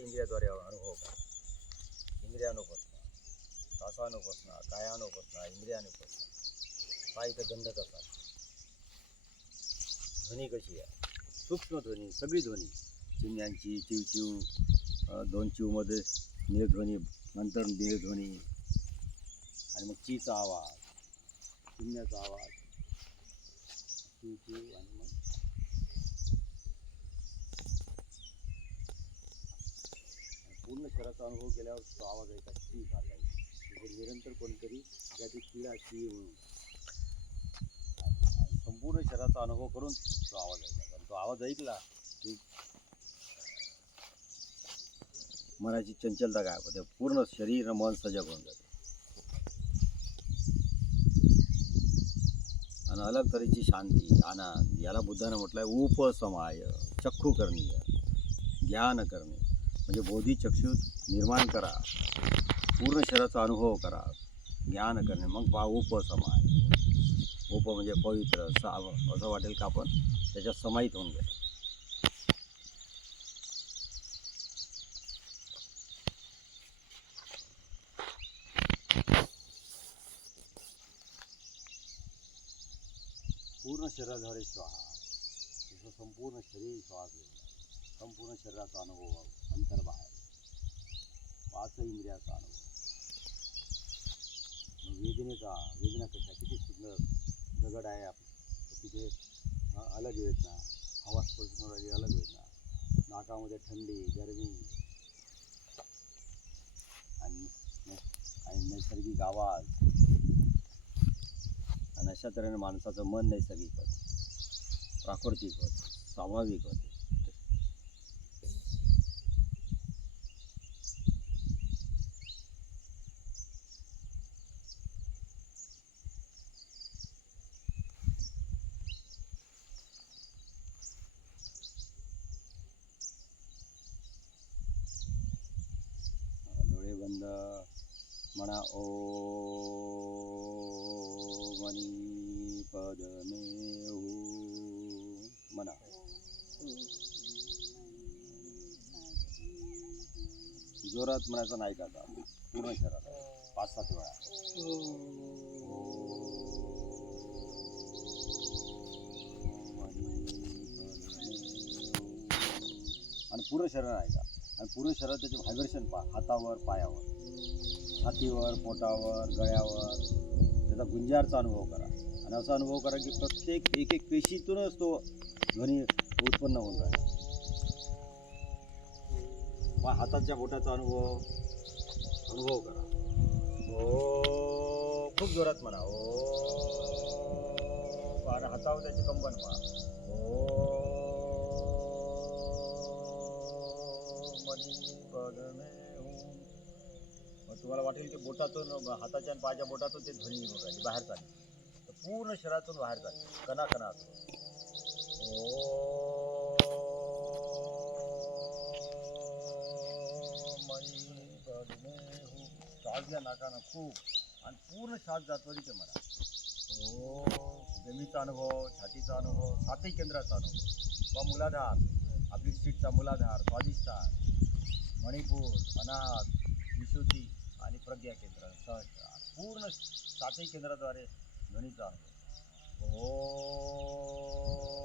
इंद्रियाद्वारे अनुभव करा इंद्रियानुपसना श्वासानुपसना कायानुपसना इंद्रियानुपसना हा इथं गंध कसा ध्वनी कशी आहे? सूक्ष्म ध्वनी सगळी ध्वनी। चिमण्यांची चिवचिव दोन चिवमध्ये निर्ध्वनी नंतर निर्ध्वनी आणि मग चीचा आवाज चिमण्याचा आवाज चिवचिव आणि मग पूर्ण शहराचा अनुभव केल्यावर तो आवाज ऐका ची सारखा म्हणजे निरंतर कोणतरी त्याची किडा ची म्हणून संपूर्ण शहराचा अनुभव करून तो आवाज ऐका. कारण तो आवाज ऐकला की मनाची चंचलता काय होते. पूर्ण शरीर मन सजग होऊन जाते. आणि अलग तऱ्हेची शांती आनंद याला बुद्धानं म्हटलंय उपसमाय चक्षु करणीय ज्ञान करणे म्हणजे बोधी चक्षु निर्माण करा. पूर्ण शरीराचा अनुभव करा. ज्ञान करणे मग पहा उपसमाय. उप म्हणजे पवित्र साव असं वाटेल का आपण? त्याच्यात समाहित होऊन गेलो पूर्ण शरीराद्वारे श्वास. जसं संपूर्ण शरीर श्वास घेऊन संपूर्ण शरीराचा अनुभव अंतर्बाहेर. पाच इंद्रियाचा अनुभव. वेदनेचा वेदना कशा किती सुंदर दगड आहे आप तिथे अलग वेदना. हवा स्पर्श अलग वेदना. नाकामध्ये थंडी गरमी. आणि आणि नैसर्गिक आवाज. आणि अशा तऱ्हेने माणसाचं मन नैसर्गिक होतं. प्राकृतिक होतं. स्वाभाविक होते. म्हणा ओ मणी पद मे म्हणा जोरात म्हणायचं नाही का आता? पूर्ण शहरात. पाच सात वेळा. आणि पूर्ण शरीर आहे का? आणि पूर्ण शरीरात त्याचे व्हायब्रेशन पा हातावर पायावर. छातीवर पोटावर गळ्यावर. त्याचा गुंजारचा अनुभव करा. आणि असा अनुभव करा की प्रत्येक एक एक पेशीतूनच तो ध्वनी उत्पन्न होऊन राहिला हाताच्या बोटाचा अनुभव. अनुभव करा. ओ खूप जोरात म्हणा. ओ आणि हातावर त्याचे कंपन पहा. ओ मनी पदमे तुम्हाला वाटेल की बोटातून हाताच्या आणि पायाच्या बोटातून ते ध्वनी निघून राहिली बाहेर चालली. तर पूर्ण शरीरातून बाहेर चालली. कणा कणा श्वास घ्या हो, नाकानं खूप. आणि पूर्ण श्वास जातो ते म्हणा हो, ओ जमीचा अनुभव छातीचा अनुभव सातही केंद्राचा अनुभव व मुलाधार आपली सीटचा मुलाधार स्वाधिष्ठान मणिपूर अनाथ विशुद्धी आणि प्रज्ञा केंद्र सहस्त्रार पूर्ण सातही केंद्राद्वारे ध्वनीचा अनुभव. ओ